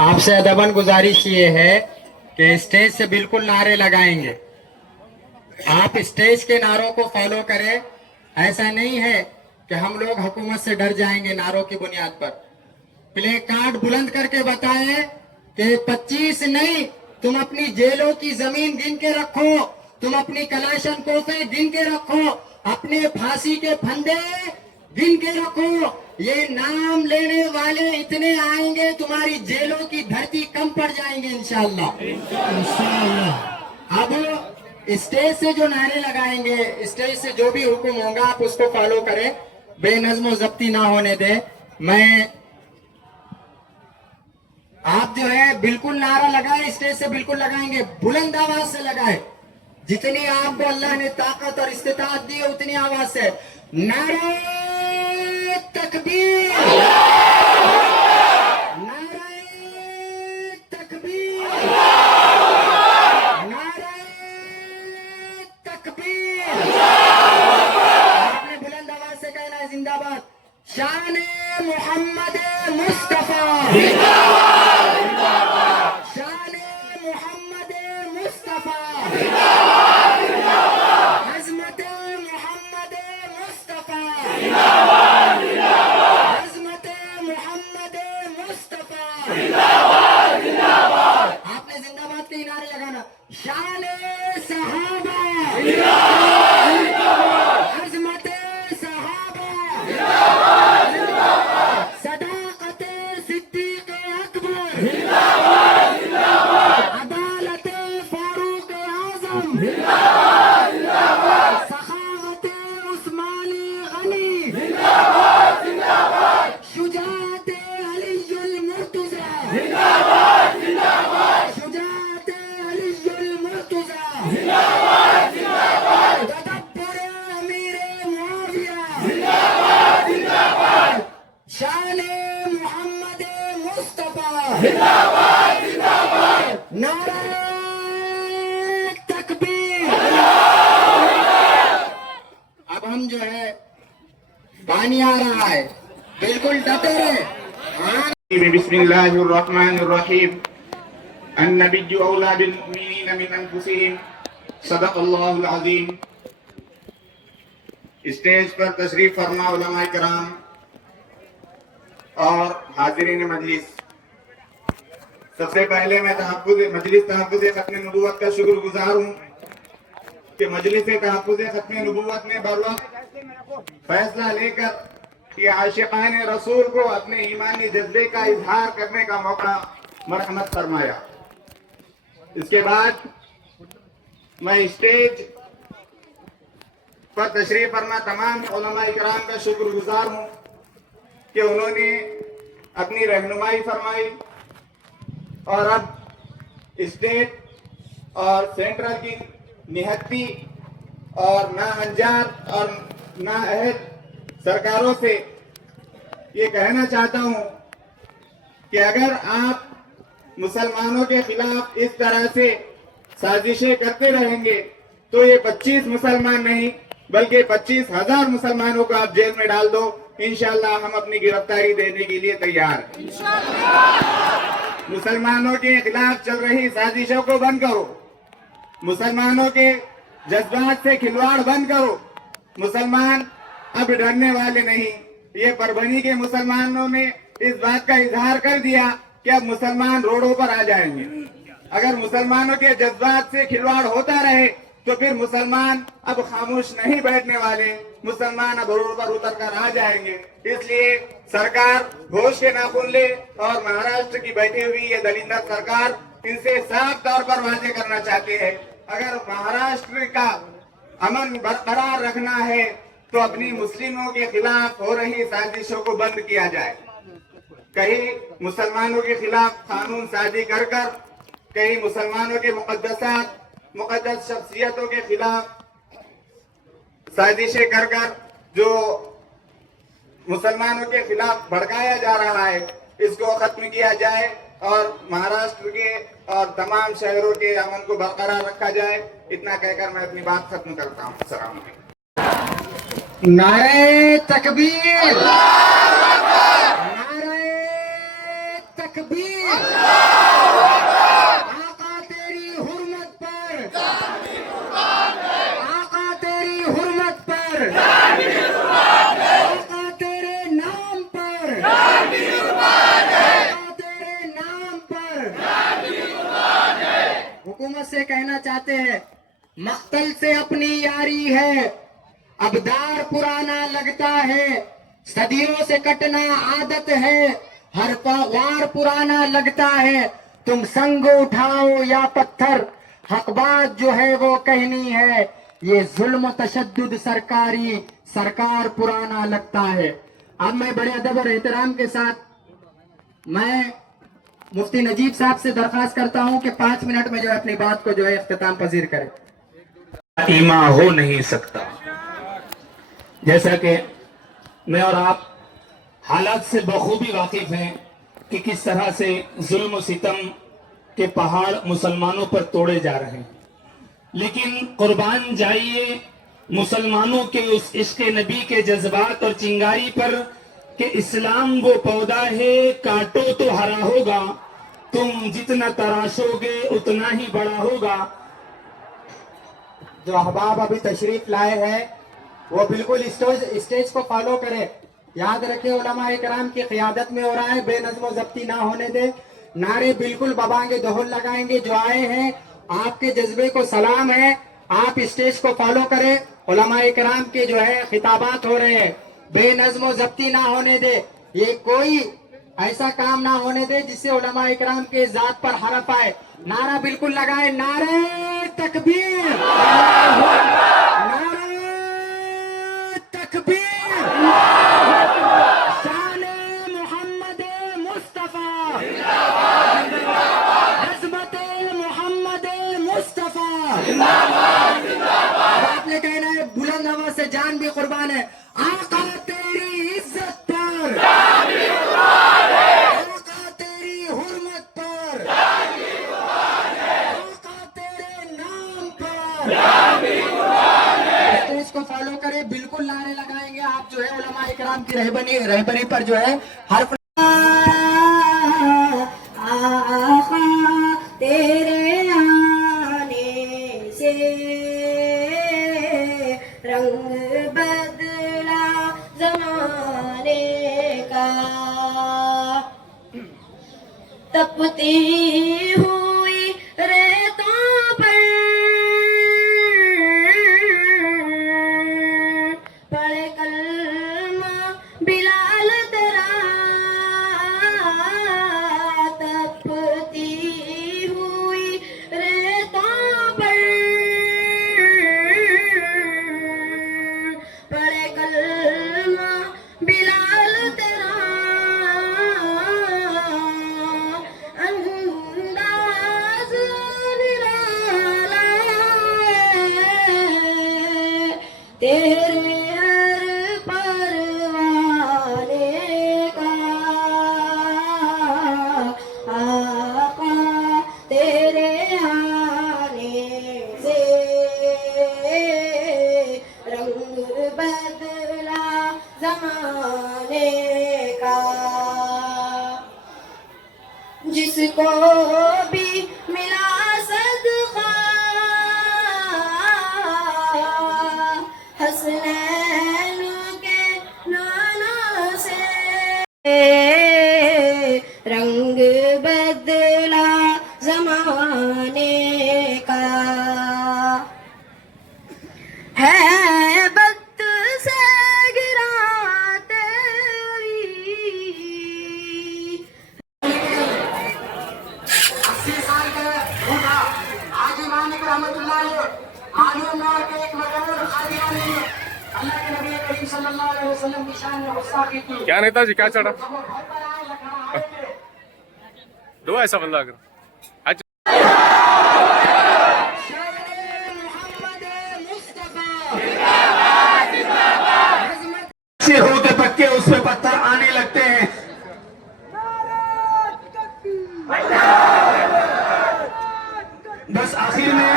آپ سے ادباً گزارش یہ ہے کہ اسٹیج سے بالکل نعرے لگائیں گے. آپ اسٹیج کے نعروں کو فالو کریں. ایسا نہیں ہے کہ ہم لوگ حکومت سے ڈر جائیں گے نعروں کی بنیاد پر. پلے کارڈ بلند کر کے بتائیں کہ 25 نہیں، تم اپنی جیلوں کی زمین گن کے رکھو، تم اپنی کلاشن کوفیں گن کے رکھو، اپنے پھانسی کے پھندے گن کے رکھو. یہ نام لینے والے اتنے آئیں گے تمہاری جیلوں کی دھرتی کم پڑ جائیں گے انشاءاللہ. اب اسٹیج سے جو نعرے لگائیں گے، اسٹیج سے جو بھی حکم ہوگا آپ اس کو فالو کریں، بے نظم و ضبطی نہ ہونے دیں. آپ جو ہے بالکل نعرہ لگائیں، اسٹیج سے بالکل لگائیں گے، بلند آواز سے لگائیں. جتنی آپ کو اللہ نے طاقت اور استطاعت دی ہے اتنی آواز سے. نعرہ تکبیر، نعرہ تکبیر، نعرہ تکبیر. آپ نے بلند آواز سے کہنا ہے زندہ باد شان محمد مصطفیٰ، شان محمد مصطفیٰ، عظمت محمد مصطفیٰ، عظمت محمد مصطفیٰ. آپ نے زندہ باد کے نعرے لگانا. شان صحابہ، عظمت صحابہ، صداقت صدیق اکبر، عدالت فاروق اعظم، سخاوت عثمانی غنی، شجاعت علی المرتضی، شجاعت علی المرتضی، تدبر امیر معاویہ، شان محمد مصطفیٰ. نعرہ تکبیر. اب ہم جو ہے پانی آ رہا ہے، بالکل ڈٹے رہے. بسم اللہ الرحمن الرحیم. النبی اولا بالمؤمنین من انفسهم، صدق اللہ العظیم. اسٹیج پر تشریف فرما علماء کرام اور حاضرین مجلس، سب سے پہلے میں مجلس تحفظ ختم نبوت کا شکر گزار ہوں کہ مجلس تحفظ ختم نبوت نے بروقت فیصلہ لے کر یہ عاشقان رسول کو اپنے ایمانی جذبے کا اظہار کرنے کا موقع مرحمت فرمایا. اس کے بعد میں اسٹیج پر تشریف فرما تمام علماء کرام کا شکر گزار ہوں کہ انہوں نے اپنی رہنمائی فرمائی اور اب اسٹیٹ اور سینٹرل کی نہتی اور ناہنجار اور نااہل سرکاروں سے یہ کہنا چاہتا ہوں کہ اگر آپ مسلمانوں کے خلاف اس طرح سے سازشیں کرتے رہیں گے تو یہ 25 مسلمان نہیں بلکہ 25,000 مسلمانوں کو آپ جیل میں ڈال دو، انشاءاللہ ہم اپنی گرفتاری دینے کے لیے تیار ہیں. مسلمانوں کے خلاف چل رہی سازشوں کو بند کرو، مسلمانوں کے جذبات سے کھلواڑ بند کرو. مسلمان اب ڈرنے والے نہیں. یہ پربھنی کے مسلمانوں نے اس بات کا اظہار کر دیا کہ اب مسلمان روڈوں پر آ جائیں گے. اگر مسلمانوں کے جذبات سے کھلواڑ ہوتا رہے تو پھر مسلمان اب خاموش نہیں بیٹھنے والے، مسلمان اب روڈ پر اتر کر آ جائیں گے. اس لیے سرکار ہوش کے ناخن لے اور مہاراشٹر کی بیٹھی ہوئی یہ دلیندر سرکار ان سے صاف طور پر واضح کرنا چاہتے ہیں، اگر مہاراشٹر کا امن برقرار رکھنا ہے تو اپنی مسلموں کے خلاف ہو رہی سازشوں کو بند کیا جائے. کہیں مسلمانوں کے خلاف قانون سازی کر کہیں مسلمانوں کے مقدس شخصیتوں کے خلاف سازشیں کر جو مسلمانوں کے خلاف بھڑکایا جا رہا ہے اس کو ختم کیا جائے اور مہاراشٹر کے اور تمام شہروں کے امن کو برقرار رکھا جائے. اتنا کہہ کر میں اپنی بات ختم کرتا ہوں. السلام علیکم. نعرہ تکبیر، نعرہ تکبیر آقا تیری حرمت پر آقا تیری حرمت پر آقا تیرے نام پر آقا تیرے نام پر حکومت سے کہنا چاہتے ہیں مقتل سے اپنی یاری ہے اب دار پرانا لگتا ہے صدیوں سے کٹنا عادت ہے ہر وار پرانا لگتا ہے تم سنگ اٹھاؤ یا پتھر حق بات جو ہے وہ کہنی ہے یہ ظلم و تشدد سرکار پرانا لگتا ہے. اب میں بڑے ادب اور احترام کے ساتھ میں مفتی نجیب صاحب سے درخواست کرتا ہوں کہ 5 منٹ میں جو ہے اپنی بات کو جو ہے اختتام پذیر کریں. ایما ہو نہیں سکتا. جیسا کہ میں اور آپ حالات سے بخوبی واقف ہیں کہ کس طرح سے ظلم و ستم کے پہاڑ مسلمانوں پر توڑے جا رہے ہیں، لیکن قربان جائیے مسلمانوں کے اس عشق نبی کے جذبات اور چنگاری پر کہ اسلام وہ پودا ہے کاٹو تو ہرا ہوگا، تم جتنا تراشو گے اتنا ہی بڑا ہوگا. جو احباب ابھی تشریف لائے ہیں وہ بالکل اسٹیج کو فالو کرے. یاد رکھیں علماء کرام کی قیادت میں ہو رہا ہے، بے نظم و ضبطی نہ ہونے دے. نعرے بالکل ببانگے دہل لگائیں گے. جو آئے ہیں آپ کے جذبے کو سلام ہے، آپ اسٹیج کو فالو کریں. علماء کرام کے جو ہے خطابات ہو رہے ہیں، بے نظم و ضبطی نہ ہونے دے. یہ کوئی ایسا کام نہ ہونے دے جس سے علماء کرام کے ذات پر حرف آئے. نعرہ بالکل لگائے، نعرہ تکبیر، نعرہ تکبیر، شان محمد مصطفیٰ، عظمت محمد مصطفیٰ. اب آپ نے کہنا ہے بلند آواز سے، جان بھی قربان ہے، آقا تیری عزت پر، آقا تیری حرمت پر، آقا تیرے نام پر. اس کو فالو کرے، بالکل نعرے لگائیں گے. آپ جو ہے علماء اکرام کی رہبری پر جو ہے ہر آقا تیرے آنے سے رنگ بدلا زمانے کا، تپتی ہوئی ریتوں پر پڑھے کلمہ بلال تیرا، تپتی ہوئی ریتوں پر پڑھے کلمہ بلال تیرا، انداز نرالا تیرے ہر پروانے کا، آقا تیرے آنے سے رنگ بدلا زمانے کا. جس کو بھی ملا صدقہ حسنین کے نانا سے، رنگ بدلا زمانے کا. ہے بت سے گرا تیری 80 سال کا ہوگا آج امام رحمت اللہ علیہ معلوم نہ کہ ایک مقبول قادیانی نے اللہ کے نبی کریم صلی اللہ علیہ وسلم کی شان میں گستاخی کی. کیا نیتا جی کیا چڑھا جب وہ گھر پر آئے لکھنؤ آئے تھے. دو ایسا بندہ اگر اچھا شان محمد مصطفیٰ، عظمت سے ہو کے پکے اس پہ پتھر آنے لگتے ہیں. بس آخر میں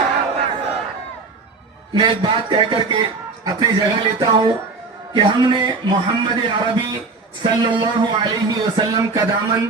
ایک بات کہہ کر کے اپنی جگہ لیتا ہوں کہ ہم نے محمد عربی صلی اللہ علیہ وسلم کا دامن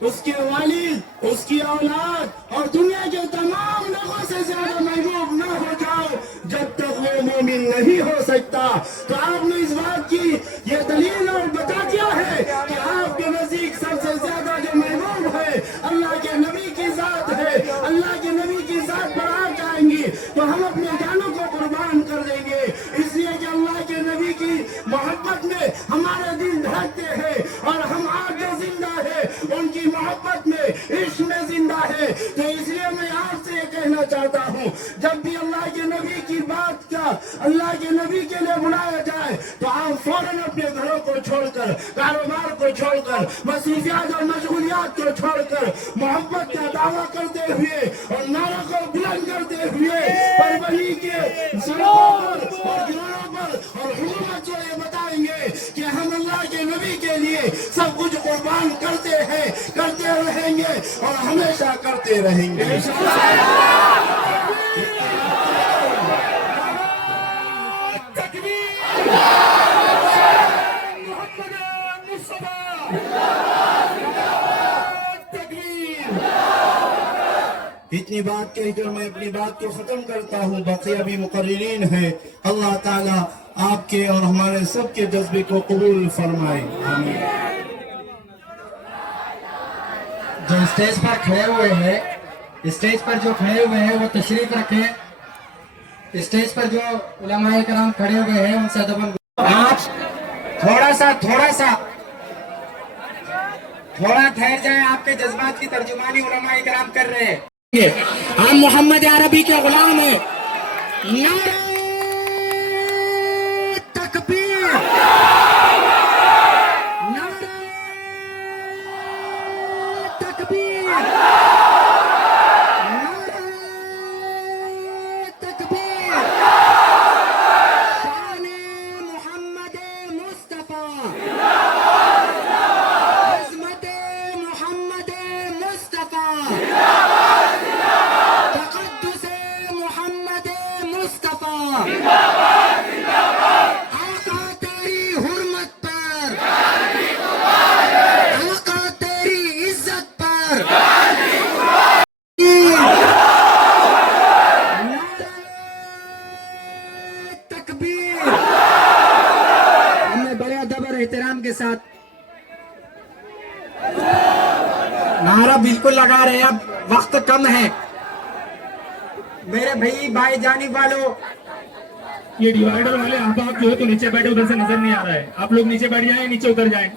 اس کے والد، اس کی اولاد اور دنیا کے تمام لوگوں سے زیادہ محبوب نہ ہو جاؤ جب تک وہ مومن نہیں ہو سکتا۔ تو آپ نے اس بات کی یہ دلیل اور بتا دیا ہے کہ آپ کے نزدیک سب سے زیادہ جو محبوب ہے اللہ کے نبی کی ذات ہے۔ اللہ کے نبی کی ذات پر آ جائیں گی تو ہم اپنے جانوں کو قربان کر دیں گے، اس لیے کہ اللہ کے نبی کی محبت میں ہمارے دل دھڑکتے ہیں، اور ہم آج جو زندہ ہے ان کی محبت میں، عشق میں زندہ ہے۔ تو اس لیے میں آپ سے یہ کہنا چاہتا ہوں، جب بھی اللہ کے نبی کی بات کا اللہ کے نبی کے لیے بلایا جائے تو آپ فوراً اپنے گھروں کو چھوڑ کر، کاروبار کو چھوڑ کر، مصروفیات اور مشغولیات کو چھوڑ کر محبت کا دعویٰ کرتے ہوئے اور نعرہ کو بلند کرتے ہوئے پربنی کے سڑکوں پر اور گراؤں پر اور حکومت کو یہ بتائیں گے کہ ہم اللہ کے نبی کے لیے سب کچھ قربان کرتے ہیں، کرتے رہیں گے اور ہمیشہ کرتے رہیں گے۔ اتنی بات کہہ کر میں اپنی بات کو ختم کرتا ہوں، بقیہ بھی مقررین ہیں۔ اللہ تعالیٰ آپ کے اور ہمارے سب کے جذبے کو قبول فرمائے، آمین۔ جو اسٹیج پر کھڑے ہوئے ہیں، اسٹیج پر جو کھڑے ہوئے ہیں وہ تشریف رکھیں۔ اسٹیج پر جو علماء کرام کھڑے ہوئے ہیں ان سے ادب آپ تھوڑا سا تھوڑا ٹھہر جائیں، آپ کے جذبات کی ترجمانی علماء کرام کر رہے ہیں۔ ہم محمد عربی کے غلام ہیں۔ نعرہ تکبیر، نعرہ تکبیر، نعرہ تکبیر، شان محمد مصطفیٰ، عظمت محمد مصطفیٰ، تقدس محمد مصطفیٰ، آقا تیری حرمت پر، آقا تیری عزت پر، نعرہ تکبیر۔ ہم نے بڑے ادب اور احترام کے ساتھ نعرہ بالکل لگا رہے ہیں، اب وقت کم ہے۔ میرے بھائی جانب والوں، یہ ڈیوائیڈر والے آپ جو ہے تو نیچے بیٹھے، ادھر سے نظر نہیں آ رہا ہے۔ آپ لوگ نیچے بیٹھ جائیں، نیچے اتر جائیں،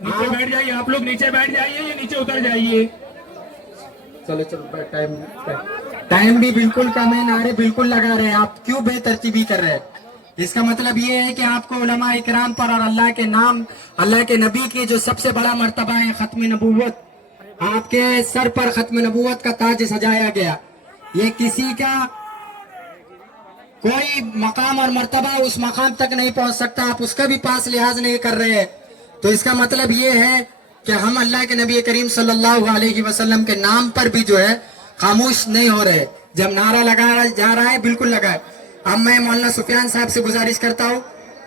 نیچے بیٹھ جائیے، آپ لوگ نیچے بیٹھ جائیے یا نیچے اتر جائیے۔ چلو ٹائم بھی بالکل کم ہے، نعرے بالکل لگا رہے ہیں، آپ کیوں بے ترتیبی کر رہے ہیں؟ اس کا مطلب یہ ہے کہ آپ کو علماء اکرام پر اور اللہ کے نام، اللہ کے نبی کی جو سب سے بڑا مرتبہ ہے ختم نبوت، آپ کے سر پر ختم نبوت کا تاج سجایا گیا۔ یہ کسی کا کوئی مقام اور مرتبہ اس مقام تک نہیں پہنچ سکتا، آپ اس کا بھی پاس لحاظ نہیں کر رہے ہیں۔ تو اس کا مطلب یہ ہے کہ ہم اللہ کے نبی کریم صلی اللہ علیہ وسلم کے نام پر بھی جو ہے خاموش نہیں ہو رہے۔ جب نعرہ لگایا جا رہا ہے بالکل لگائے۔ اب میں مولانا سفیان صاحب سے گزارش کرتا ہوں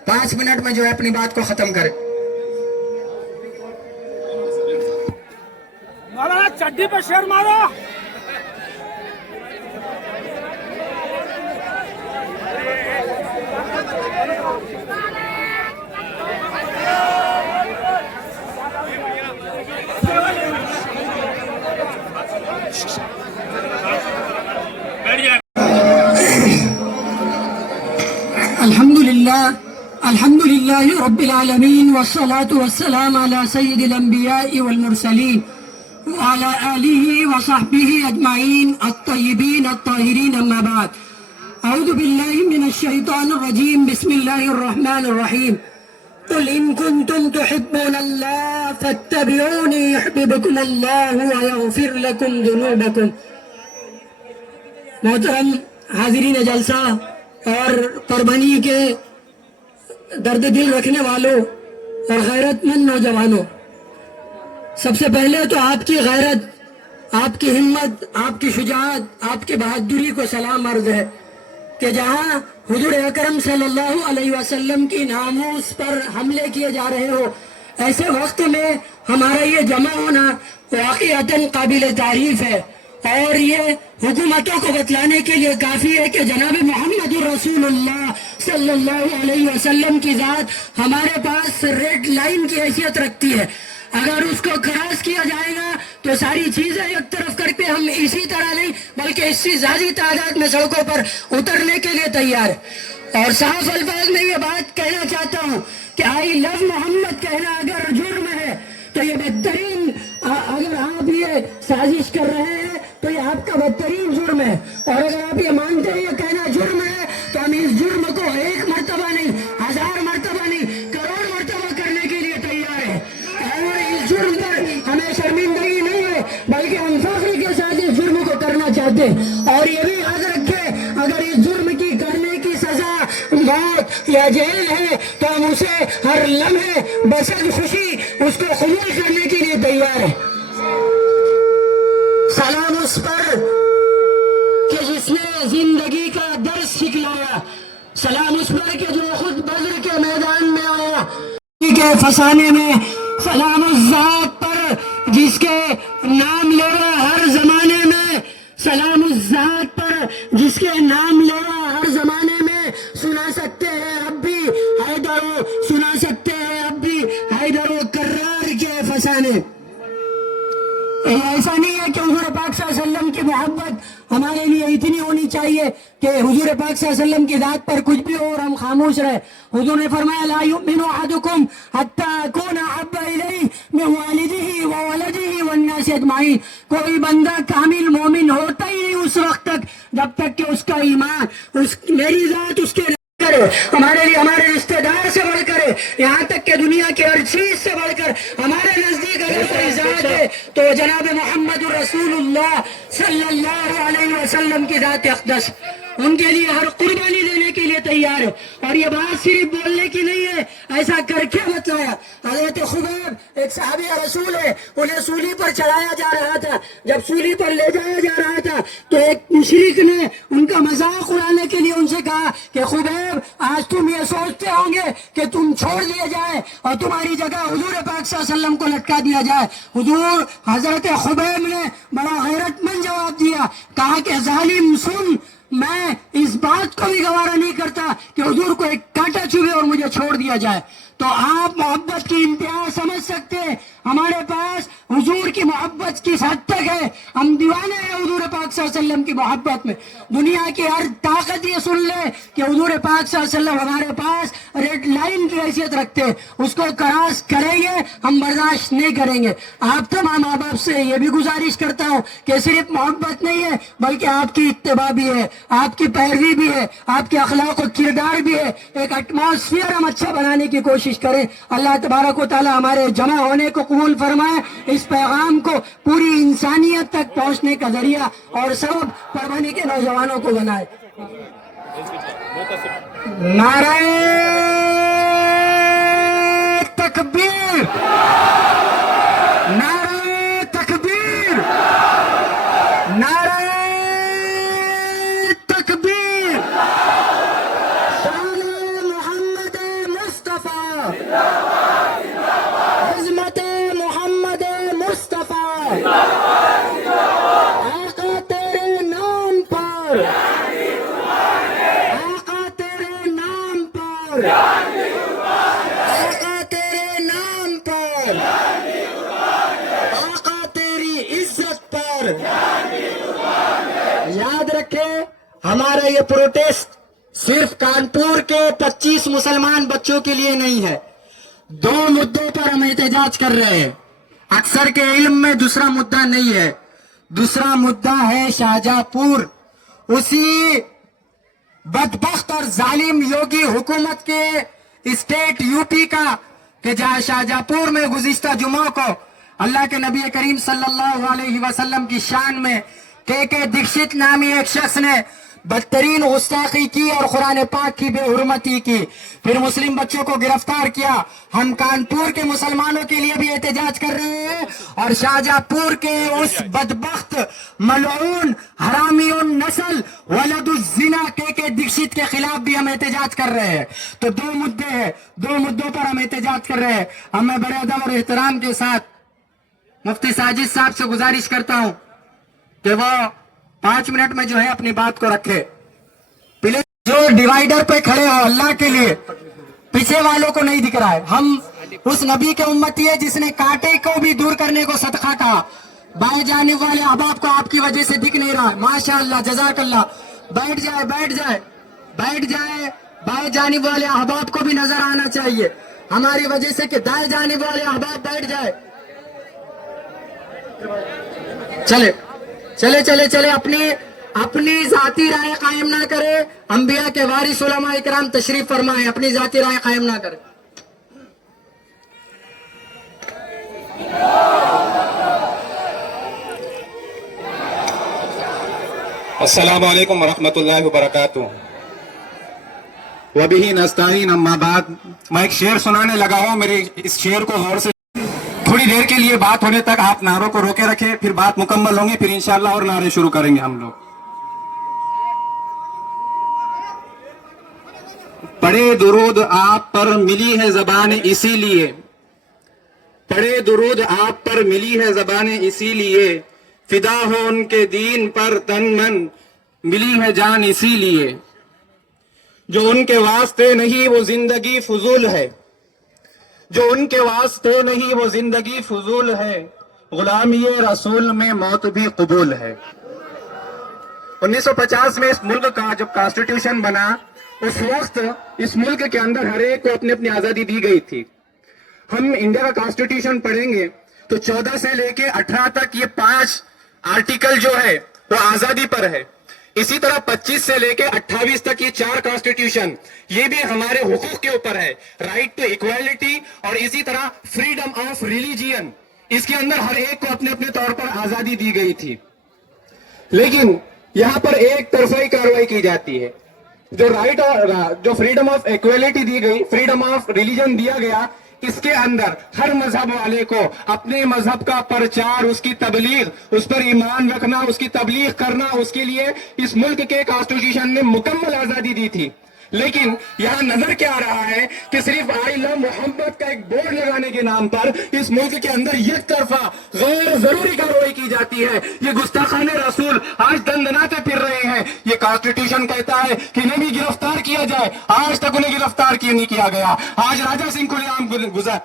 5 منٹ میں جو ہے اپنی بات کو ختم کرے۔ مولانا چڈی پہ شیر مارو۔ الحمد لله رب العالمين والصلاة والسلام على سيد الأنبياء والمرسلين وعلى آله وصحبه أجمعين الطيبين الطاهرين، أما بعد. أعوذ بالله من الشيطان الرجيم، بسم الله الرحمن الرحيم. قل إن كنتم تحبون الله فاتبعوني يحببكم الله ويغفر لكم ذنوبكم. محترم حاضرین جلسہ اور قربانی کے درد دل رکھنے والوں اور غیرت مند نوجوانوں، سب سے پہلے تو آپ کی غیرت، آپ کی ہمت، آپ کی شجاعت، آپ کی بہادری کو سلام عرض ہے کہ جہاں حضور اکرم صلی اللہ علیہ وسلم کی ناموس پر حملے کیے جا رہے ہو، ایسے وقت میں ہمارا یہ جمع ہونا واقعتاً قابل تعریف ہے، اور یہ حکومتوں کو بتلانے کے لیے کافی ہے کہ جناب محمد رسول اللہ صلی اللہ علیہ وسلم کی ذات ہمارے پاس ریڈ لائن کی حیثیت رکھتی ہے. اگر اس کو کراس کیا جائے گا تو ساری چیزیں ایک طرف کر کے ہم اسی طرح نہیں بلکہ اس سے زیادہ تعداد میں سڑکوں پر اترنے کے لیے تیار ہے. اور صاف الفاظ میں یہ بات کہنا چاہتا ہوں کہ آئی لو محمد کہنا اگر جرم ہے تو یہ بدترین، اگر آپ یہ سازش کر رہے ہیں تو یہ آپ کا بدترین جرم ہے، اور اگر آپ یہ مانتے ہیں یہ کہنا جرم ہے تو ہم اس جرم کو 1 مرتبہ نہیں، 1000 مرتبہ نہیں، کروڑ مرتبہ کرنے کے لیے تیار ہے. اور اس جرم پر ہمیں شرمندگی نہیں ہے بلکہ ہم فخر کے ساتھ اس جرم کو کرنا چاہتے ہیں. اور یہ بھی یاد رکھیں اگر اس جرم کی کرنے کی سزا موت یا جیل ہے تو ہم اسے ہر لمحے بصد خوشی اس کو قبول کرنے کے لیے تیار ہیں. سلام اس پر کہ جس نے زندگی کا درس سکھلایا، سلام اس پر کہ جو خود بدر کے میدان میں آیا کے فسانے میں، سلام اس ذات پر جس کے نام لیوا ہر زمانے میں، سلام اس ذات پر جس کے نام لیوا ہر زمانے میں سنا سکتے ہیں اب بھی حیدر، سنا سکتے ہیں اب بھی حیدر و کرار کے فسانے. ایسا نہیں ہے کہ حضور پاک صلی اللہ علیہ وسلم کی محبت ہمارے لیے اتنی ہونی چاہیے کہ حضور پاک صلی اللہ علیہ وسلم کی ذات پر کچھ بھی ہو اور ہم خاموش رہے. حضور نے فرمایا لا یؤمن احدکم حتی اکون احب الیہ من والدہ وولدہ والناس اجمعین. کوئی بندہ کامل مومن ہوتا ہی نہیں اس وقت تک جب تک کہ اس کا ایمان میری ذات اس کے کرے، ہمارے لیے ہمارے رشتہ دار سے بڑھ کر، یہاں تک کہ دنیا کی ہر چیز سے بڑھ کر ہمارے نزدیک اگر کوئی ذات ہے تو جناب محمد رسول اللہ صلی اللہ علیہ وسلم کی ذات اقدس. ان کے لیے ہر قربانی دینے کے لیے تیار ہے. اور یہ بات صرف بولنے کی نہیں ہے، ایسا کر کے بتلایا. حضرت خبیب ایک صحابی رسول ہے، انہیں سولی پر چڑھایا جا رہا تھا. جب سولی پر لے جایا جا رہا تھا تو ایک مشرک نے ان کا مذاق اڑانے کے لیے ان سے کہا کہ خبیب آج تم یہ سوچتے ہوں گے کہ تم چھوڑ دیے جائے اور تمہاری جگہ حضور پاک صلی اللہ علیہ وسلم کو لٹکا دیا جائے. حضور حضرت خبیب نے بڑا غیرت مند جواب دیا، کہا کہ ظالم سن، میں اس بات کو بھی گوارا نہیں کرتا کہ حضور کو ایک کانٹا چبھے اور مجھے چھوڑ دیا جائے. تو آپ محبت کی انتہا سمجھ سکتے ہیں، ہمارے پاس حضور کی محبت کس حد تک ہے. ہم دیوانے ہیں حضور پاک صلی اللہ علیہ وسلم کی محبت میں. دنیا کی ہر طاقت یہ سن لے کہ حضور پاک صلی اللہ علیہ وسلم ہمارے پاس ریڈ لائن کی حیثیت رکھتے ہیں، اس کو کراس کریں گے ہم برداشت نہیں کریں گے. آپ تمام ماں باپ سے یہ بھی گزارش کرتا ہوں کہ صرف محبت نہیں ہے بلکہ آپ کی اتباع بھی ہے، آپ کی پیروی بھی ہے، آپ کے اخلاق و کردار بھی ہے. ایک ایٹماسفیئر ہم اچھا بنانے کی کوشش کریں. اللہ تبارک و تعالی ہمارے جمع ہونے کو قبول فرمائے، اس پیغام کو پوری انسانیت تک پہنچنے کا ذریعہ اور سبب پربھنی کے نوجوانوں کو بنائے. نعرہ تکبیر، نعرہ تکبیر، نعرہ تکبیر. شان محمد مصطفیٰ، عظمت محمد مصطفیٰ، آقا تیرے نام پر، آقا تیرے نام پر، آقا تیرے نام پر، آقا تیری عزت پر. یاد رکھے ہمارا یہ پروٹیسٹ صرف کانپور کے 25 مسلمان بچوں کے لیے نہیں ہے. 2 مدوں پر ہم احتجاج کر رہے ہیں. اکثر کے علم میں دوسرا مدعا نہیں ہے، دوسرا مدعا ہے شاہجہاں پور. اسی بدبخت اور ظالم یوگی حکومت کے اسٹیٹ یو پی کا کہ جہاں شاہجہاں پور میں گزشتہ جمعہ کو اللہ کے نبی کریم صلی اللہ علیہ وسلم کی شان میں کے دیکشت نامی ایک شخص نے بدترین گستاخی کی اور قرآن پاک کی بے حرمتی کی. پھر مسلم بچوں کو گرفتار کیا. ہم کانپور کے مسلمانوں کے لیے بھی احتجاج کر رہے ہیں اور شاہجہاں پور کے اس بدبخت ملعون حرامی نسل ولد الزنا کے دکشت کے خلاف بھی ہم احتجاج کر رہے ہیں. تو دو مدے ہیں, دو مدوں پر ہم احتجاج کر رہے ہیں. اب میں بڑے ادب اور احترام کے ساتھ مفتی ساجد صاحب سے گزارش کرتا ہوں کہ وہ 5 منٹ میں جو ہے اپنی بات کو رکھے. پلیز جو ڈیوائیڈر پہ کھڑے ہو, اللہ کے لیے پیچھے والوں کو نہیں دکھ رہا ہے. ہم اس نبی کے امتی ہے جس نے کانٹے کو بھی دور کرنے کو صدقہ کہا. بائیں جانب والے احباب کو آپ کی وجہ سے دکھ نہیں رہا ہے. ماشاء اللہ, جزاک اللہ. بیٹھ جائے بیٹھ جائے بیٹھ جائے. بائیں جانب والے احباب کو بھی نظر آنا چاہیے ہماری وجہ سے کہ دائیں جانب والے احباب بیٹھ جائے. چلے چلے چلے چلے اپنی ذاتی رائے قائم نہ کرے. انبیاء کے وارث علماء اکرام تشریف فرمائے, اپنی ذاتی رائے قائم نہ کرے. السلام علیکم ورحمۃ اللہ وبرکاتہ. وبہ نستعین اما بعد. میں ایک شعر سنانے لگا ہوں, میرے اس شعر کو غور سے تھوڑی دیر کے لیے بات ہونے تک آپ نعروں کو روکے رکھیں, پھر بات مکمل ہوں گی, پھر انشاءاللہ اور نعرے شروع کریں گے ہم لوگ. پڑھے درود آپ پر ملی ہے زبان اسی لیے, پڑھے درود آپ پر ملی ہے زبان اسی لیے, فدا ہو ان کے دین پر تن من ملی ہے جان اسی لیے. جو ان کے واسطے نہیں وہ زندگی فضول ہے, جو ان کے واسطے نہیں وہ زندگی فضول ہے, غلامی رسول میں موت بھی قبول ہے. 1950 میں اس ملک کا جب کانسٹیٹیوشن بنا, اس وقت اس ملک کے اندر ہر ایک کو اپنی اپنی آزادی دی گئی تھی. ہم انڈیا کا کانسٹیٹیوشن پڑھیں گے تو 14 سے لے کے 18 تک یہ 5 آرٹیکل جو ہے وہ آزادی پر ہے. اسی طرح 25 سے لے کے 28 تک یہ 4 کانسٹیٹیوشن یہ بھی ہمارے حقوق کے اوپر ہے. رائٹ ٹو ایکوالٹی, اور اسی طرح فریڈم آف ریلیجین, اس کے اندر ہر ایک کو اپنے اپنے طور پر آزادی دی گئی تھی. لیکن یہاں پر ایک طرفہ کارروائی کی جاتی ہے. جو رائٹ اور جو فریڈم آف ایکوالٹی دی گئی, فریڈم آف ریلیجن دیا گیا, اس کے اندر ہر مذہب والے کو اپنے مذہب کا پرچار, اس کی تبلیغ, اس پر ایمان رکھنا, اس کی تبلیغ کرنا, اس کے لیے اس ملک کے کانسٹیٹیوشن نے مکمل آزادی دی تھی. لیکن یہاں نظر کیا آ رہا ہے کہ صرف آئی لو محمد کا ایک بورڈ لگانے کے نام پر اس ملک کے اندر یک طرفہ غیر ضروری کارروائی کی جاتی ہے. یہ گستاخان رسول آج دندناتے پھر رہے ہیں. یہ کانسٹیٹیوشن کہتا ہے کہ انہیں بھی گرفتار کیا جائے, آج تک انہیں گرفتار نہیں کیا گیا. آج راجا سنگھ کھلے عام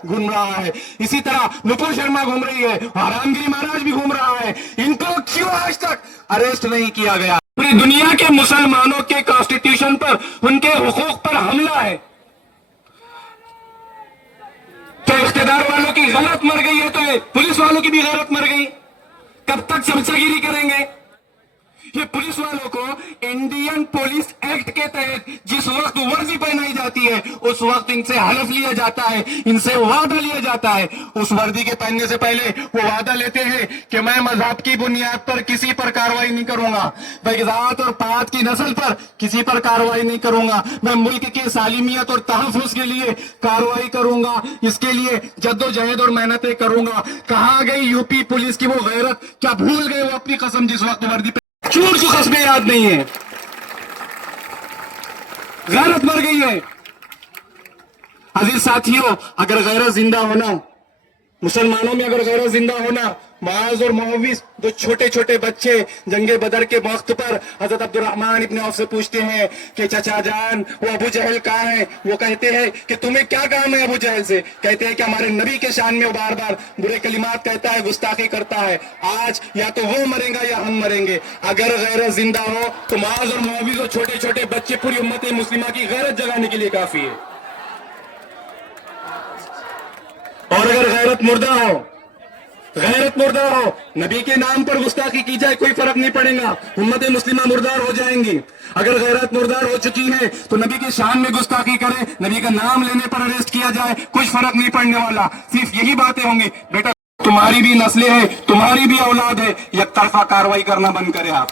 گھوم رہا ہے, اسی طرح نپور شرما گھوم رہی ہے, رام گری مہاراج بھی گھوم رہا ہے. ان کو کیوں آج تک اریسٹ نہیں کیا گیا؟ پوری دنیا کے مسلمانوں کے کانسٹیٹیوشن پر, ان کے حقوق پر حملہ ہے. تو اقتدار والوں کی غیرت مر گئی ہے, تو پولیس والوں کی بھی غیرت مر گئی. کب تک چمچاگیری کریں گے؟ یہ پولیس والوں کو انڈین پولیس ایکٹ کے تحت جس وقت ورزی پہنائی جاتی ہے, اس وقت ان سے حلف لیا جاتا ہے, ان سے وعدہ لیا جاتا ہے. اس وردی کے پہننے سے پہلے وہ وعدہ لیتے ہیں کہ میں مذہب کی بنیاد پر کسی پر کارروائی نہیں کروں گا, میں ذات اور پات کی نسل پر کسی پر کارروائی نہیں کروں گا, میں ملک کی سالمیت اور تحفظ کے لیے کارروائی کروں گا, اس کے لیے جدوجہد اور محنتیں کروں گا. کہاں گئی یو پی پولیس کی وہ غیرت؟ کیا بھول گئے وہ اپنی قسم جس وقت وردی پہ چور کو قسمیں یاد نہیں ہے؟ غیرت مر گئی ہے. عزیز ساتھیوں, اگر غیرت زندہ ہونا, مسلمانوں میں اگر غیرت زندہ ہونا, معاذ اور معوذ دو چھوٹے چھوٹے بچے جنگ بدر کے وقت پر حضرت عبد الرحمن ابن عوف سے پوچھتے ہیں کہ چچا جان وہ ابو جہل کہاں ہے؟ وہ کہتے ہیں کہ تمہیں کیا کام ہے ابو جہل سے؟ کہتے ہیں کہ ہمارے نبی کے شان میں وہ بار بار برے کلمات کہتا ہے, گستاخی کرتا ہے. آج یا تو وہ مریں گا یا ہم مریں گے. اگر غیرت زندہ ہو تو معاذ اور معوذ اور چھوٹے چھوٹے بچے پوری امت مسلمہ کی غیرت جگانے کے لیے کافی ہے. اور اگر غیرت مردہ ہو, غیرت مردہ ہو, نبی کے نام پر گستاخی کی جائے کوئی فرق نہیں پڑے گا, امت مسلمہ مردار ہو جائیں گی. اگر غیرت مردار ہو چکی ہے تو نبی کے شان میں گستاخی کرے, نبی کا نام لینے پر اریسٹ کیا جائے, کچھ فرق نہیں پڑنے والا. صرف یہی باتیں ہوں گی. بیٹا تمہاری بھی نسلیں ہیں, تمہاری بھی اولاد ہے, یک طرفہ کارروائی کرنا بند کرے آپ.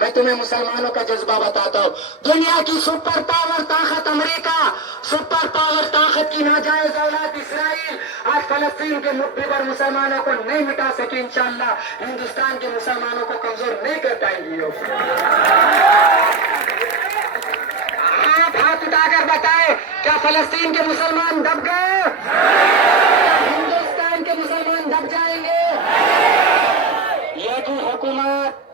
میں تمہیں مسلمانوں کا جذبہ بتاتا ہوں. دنیا کی سپر پاور طاقت امریکہ، سپر پاور طاقت کی ناجائز اولاد اسرائیل آج فلسطین کے مدعے پر مسلمانوں کو نہیں مٹا سکی. انشاءاللہ ہندوستان کے مسلمانوں کو کمزور نہیں کر پائیں گی. آپ ہاتھ اٹھا کر بتائیں، کیا فلسطین کے مسلمان دب گئے؟ ہندوستان کے مسلمان دب جائیں گے؟ یہ جو حکومت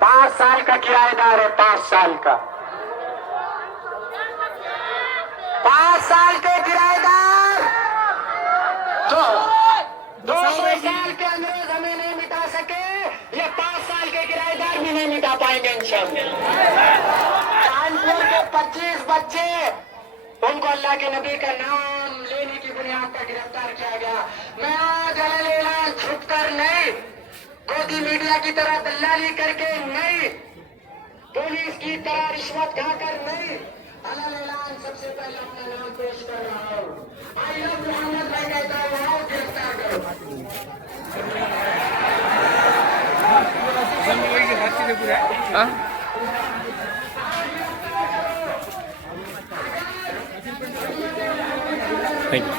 5 سال کا کرایہ دار ہے، 5 سال کا، 5 سال کے کرایہ دار، 200 سال کے انگریز ہمیں نہیں مٹا سکے، یہ 5 سال کے کرایہ دار بھی نہیں مٹا پائیں گے انشاءاللہ. کانپور کے 25 بچے، ان کو اللہ کے نبی کا نام لینے کی بنیاد پر گرفتار کیا گیا. میں آج اعلان چھپ کر نہیں، گودی میڈیا کی طرح دلالی کر کے نہیں، پولیس کی طرح رشوت کھا کر نہیں، اعلان سب سے پہلے اپنا نام پیش کر رہا ہوں. آئی لو محمد بھائی کہتا ہوں آؤ گرفتار کرو. Thank you.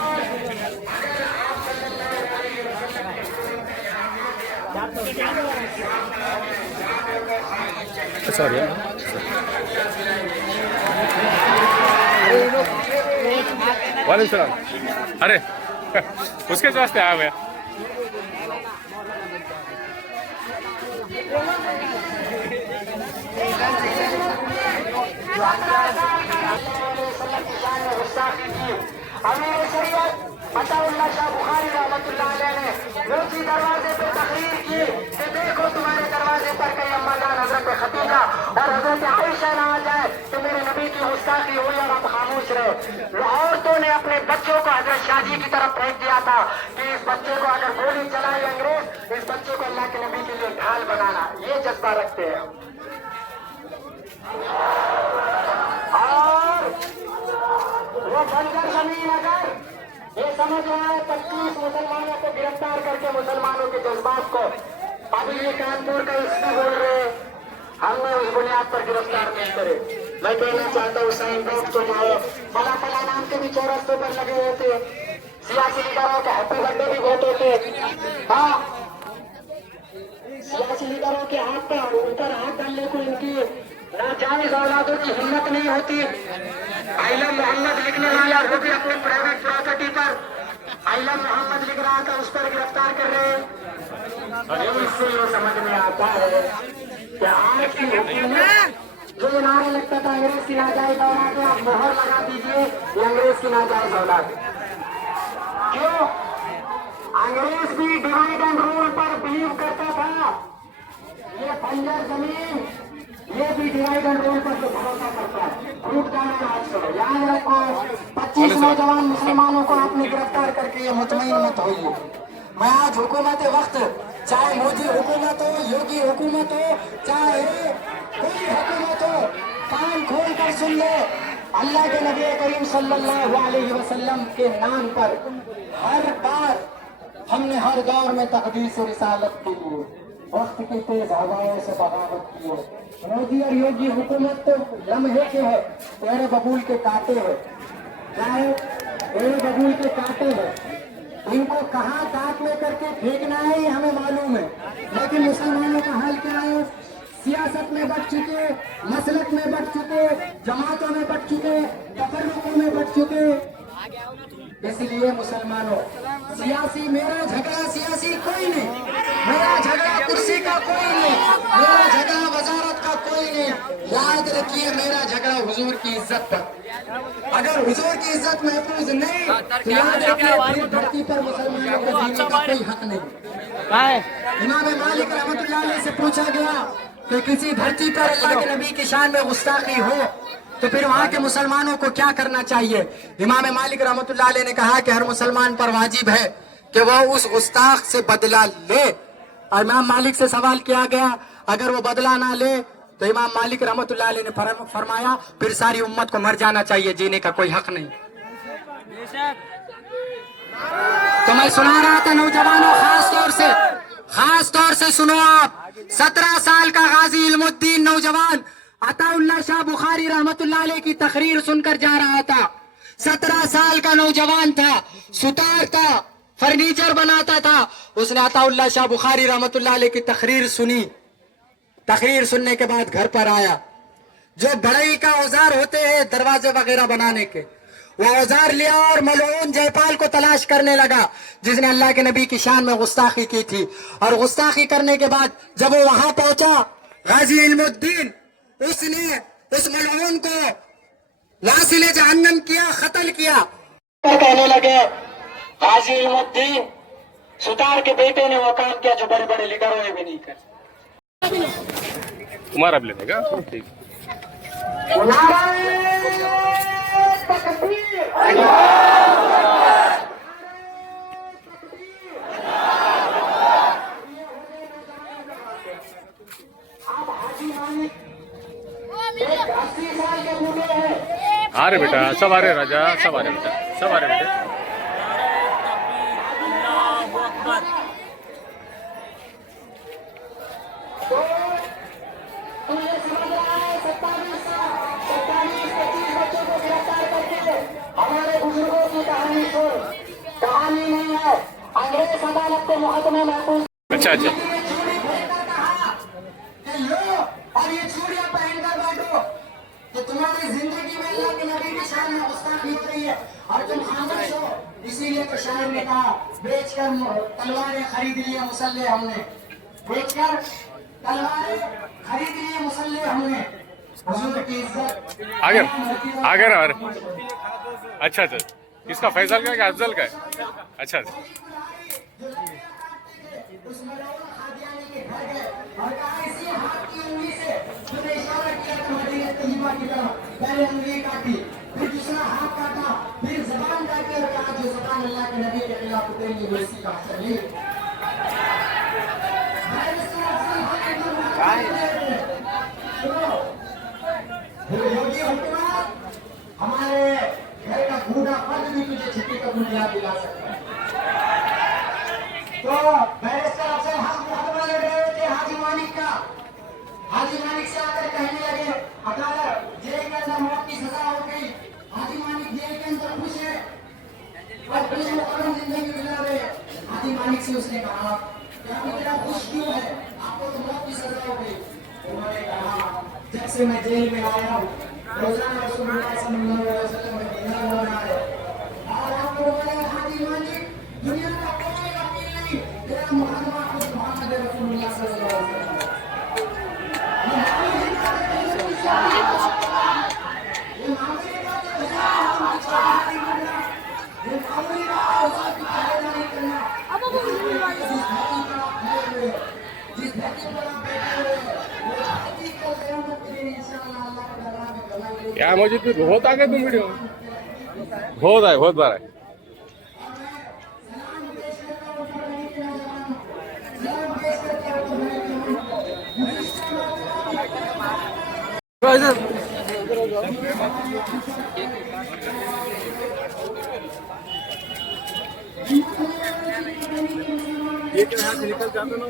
Sorry. وعلیکم السلام. ارے اس کے واسطے آیا ہوا. امیر شریعت عطا اللہ شاہ بخاری رحمۃ اللہ علیہ نے روچی دروازے پہ تقریر کی کہ دیکھو تمہارے دروازے پر کئی اما جان حضرت خدیجہ اور حضرت عائشہ نہ آ جائے تو میرے نبی کی گستاخی ہوئی اور آپ خاموش رہے. عورتوں نے اپنے بچوں کو حضرت شاہ جی کی طرف بھیج دیا تھا کہ اس بچے کو اگر گولی چلائے انگریز، اس بچے کو اللہ کے نبی کے لیے ڈھال بنانا. یہ جذبہ رکھتے ہیں. اور وہ بنجر زمین اگر یہ سمجھ رہا ہے 25 مسلمانوں کو گرفتار کر کے مسلمانوں کے جذبات کو، ابھی یہ کانپور کا اس میں بول رہے ہم نے اس بنیاد پر گرفتار نہیں کرے. میں کہنا چاہتا ہوں سائن بورڈ تو جو ہے فلاں فلاں نام کے بھی چورستوں پر لگے ہوئے تھے، سیاسی لیڈروں کے ہیپی برتھ ڈے بھی بہت ہوتے. ہاں سیاسی لیڈروں کے ہاتھ پر اوپر ہاتھ ڈالنے کو ان کی ناجائز اولادوں کی ہمت نہیں ہوتی. علم محمد لکھنے والا وہ بھی اپنے پرائیویٹ پراپرٹی پر علم محمد لکھ رہا تھا، اس پر گرفتار کر رہے ہیں. اس سے یہ سمجھ میں آتا ہے کہ آج کی حکومت جو نعرے لگتا تھا انگریز کی ناجائز اولاد ہے، آپ مہر لگا دیجیے یہ انگریز کی ناجائز اولاد ہے. کیوں؟ انگریز بھی ڈیوائڈ اینڈ رول پر بلیو کرتا تھا. یہ بنجر زمین یہ بھی ڈیوائڈ اینڈ رول پر جو بھروسہ کرتا ہے. گروپ جانا آج سے یاد رکھو، 25 نوجوان مسلمانوں کو آپ نے گرفتار کر کے یہ مطمئن مت ہوئیے. میں آج حکومت وقت، چاہے مودی حکومت ہو، یوگی حکومت ہو، چاہے کوئی حکومت ہو، کان کھول کر سن لو. اللہ کے نبی کریم صلی اللہ علیہ وسلم کے نام پر ہر بار ہم نے ہر دور میں تقدیس و رسالت کی ہے، وقت کی تیز ہوائوں سے بغاوت کی ہے. مودی اور یوگی حکومت تو لمحے کے ہے، پیڑ ببول کے کاٹے ہیں، چاہے پیڑ ببول کے کاٹے ہیں. ان کو کہاں دانت میں کر کے پھینکنا ہے یہ ہمیں معلوم ہے، لیکن مسلمانوں کا حال کیا ہے؟ سیاست میں بٹ چکے، مسلک میں بٹ چکے، جماعتوں میں بٹ چکے، تفرقوں میں بٹ چکے. اس لیے مسلمانوں، سیاسی میرا جھگڑا سیاسی کوئی نہیں، میرا جھگڑا کرسی کا کوئی نہیں، میرا جھگڑا وزارت کا کوئی نہیں. یاد رکھیے میرا جھگڑا حضور کی عزت پر. اگر حضور کی عزت محفوظ نہیں تو یاد رکھیے دھرتی پر مسلمانوں کو جینے کا کوئی حق نہیں. امام مالک رحمۃ اللہ علیہ سے پوچھا گیا کہ کسی دھرتی پر اللہ کے نبی کی شان میں گستاخی ہو تو پھر وہاں کے مسلمانوں کو کیا کرنا چاہیے؟ امام مالک رحمۃ اللہ علیہ نے کہا کہ ہر مسلمان پر واجب ہے کہ وہ اس گستاخ سے بدلہ لے. اور امام مالک سے سوال کیا گیا اگر وہ بدلہ نہ لے تو امام مالک رحمۃ اللہ علیہ نے فرمایا پھر ساری امت کو مر جانا چاہیے، جینے کا کوئی حق نہیں. تو میں سنا رہا تھا نوجوانوں، خاص طور سے سنو آپ، 17 سال کا غازی علم الدین نوجوان عطا اللہ شاہ بخاری رحمت اللہ علیہ کی تقریر سن کر جا رہا تھا. 17 سال کا نوجوان تھا، ستار تھا، فرنیچر بناتا تھا. اس نے عطا اللہ شاہ بخاری رحمت اللہ علیہ کی تقریر سنی. تقریر سننے کے بعد گھر پر آیا. جو بڑھئی کا اوزار ہوتے ہیں دروازے وغیرہ بنانے کے، وہ اوزار لیا اور ملعون جے پال کو تلاش کرنے لگا جس نے اللہ کے نبی کی شان میں گستاخی کی تھی. اور گستاخی کرنے کے بعد جب وہ وہاں پہنچا، غازی علم الدین اس نے اس ملعون کو واصل جہنم کیا، قتل کیا. کہنے لگے غازی علم الدین ستار کے بیٹے نے وہ کام کیا جو بڑے بڑے لیڈروں نے بھی نہیں کر. تمہارا بھی لینے کا ٹھیک. آ رہے بیٹا، سب آ رہے راجا، سب آ رہے بیٹا، سب آ رہے بیٹا. ہمارے بزرگوں کی کہانی سن، کہانی نہیں ہے، انگریز عدالت کے محکمے محفوظ. اچھا اچھا. اور یہ چوڑیاں پہن کر بیٹھو کہ تمہاری زندگی میں اللہ کے نبی کی شان میں گستاخی ہو رہی ہے اور تم خاموش ہو. اسی لیے تو شاعر نے کہا بیچ کر تلواریں خرید لیے مسلح ہم نے، بیچ کر تلواریں خرید لیے مسلح ہم نے. حضور کی عزت آگے آگے نا. اچھا اچھا. کس کا، فیصل کا کہ افضل کا ہے؟ اچھا اچھا. اس ملعون قادیانی کے گھر گئے اور کہا اسی ہاتھ کی انگلی سے جو نے اشارہ کیا تھا مدینہ طیبہ کی طرف، پہلے انگلی کاٹی، پھر دوسرا ہاتھ کاٹا، پھر زبان کاٹی اور کہا جو زبان اللہ کے نبی کے خلاف اترے گی وہ اسی کا اثر لے. یوگی حکومت ہمارے گھر کا بوڑھا فرد بھی تجھے چھٹی کا بنیاد دلا سکتا ہے. تو بیرسٹر افضل حق مقدمہ لڑ رہے تھے حاجی مانک کا. حاجی مانک سے آ کر کہنے لگے عدالت جیل کے اندر موت کی سزا ہو گئی، حاجی مانک جیل کے اندر خوش ہے اور خوش مقدم زندگی گزار رہے. حاجی مانک سے اس نے کہا کہ آپ اتنا خوش کیوں ہے، آپ کو تو موت کی سزا ہو گئی. انہوں نے کہا جب سے میں جیل میں آیا ہوں روزانہ رسول اللہ صلی اللہ علیہ وسلم میں دیدار ہو رہا ہے. اور آپ کو بولے حاجی مانک دنیا کا کوئی وکیل نہیں تیرا مقدمہ خود محمد رسول اللہ صلی اللہ علیہ وسلم. کیا موجود بھی بہت آگے تم ویڈیو بہت آئے، بہت بار آئے. نکل جاتا نا.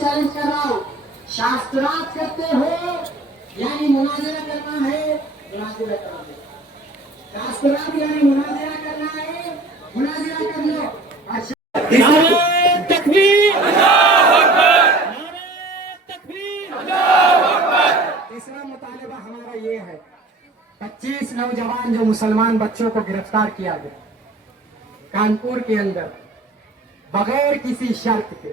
چیلنج کر رہا ہوں، شاسترات کرتے ہو یعنی مناظرہ کرنا ہے، مناظرہ کرنا ہے. شاسترات یعنی مناظرہ کرنا ہے، مناظرہ کر لو. نعرہ تکبیر، تیسرا مطالبہ ہمارا یہ ہے، 25 نوجوان جو مسلمان بچوں کو گرفتار کیا گیا کانپور کے اندر بغیر کسی شرط کے،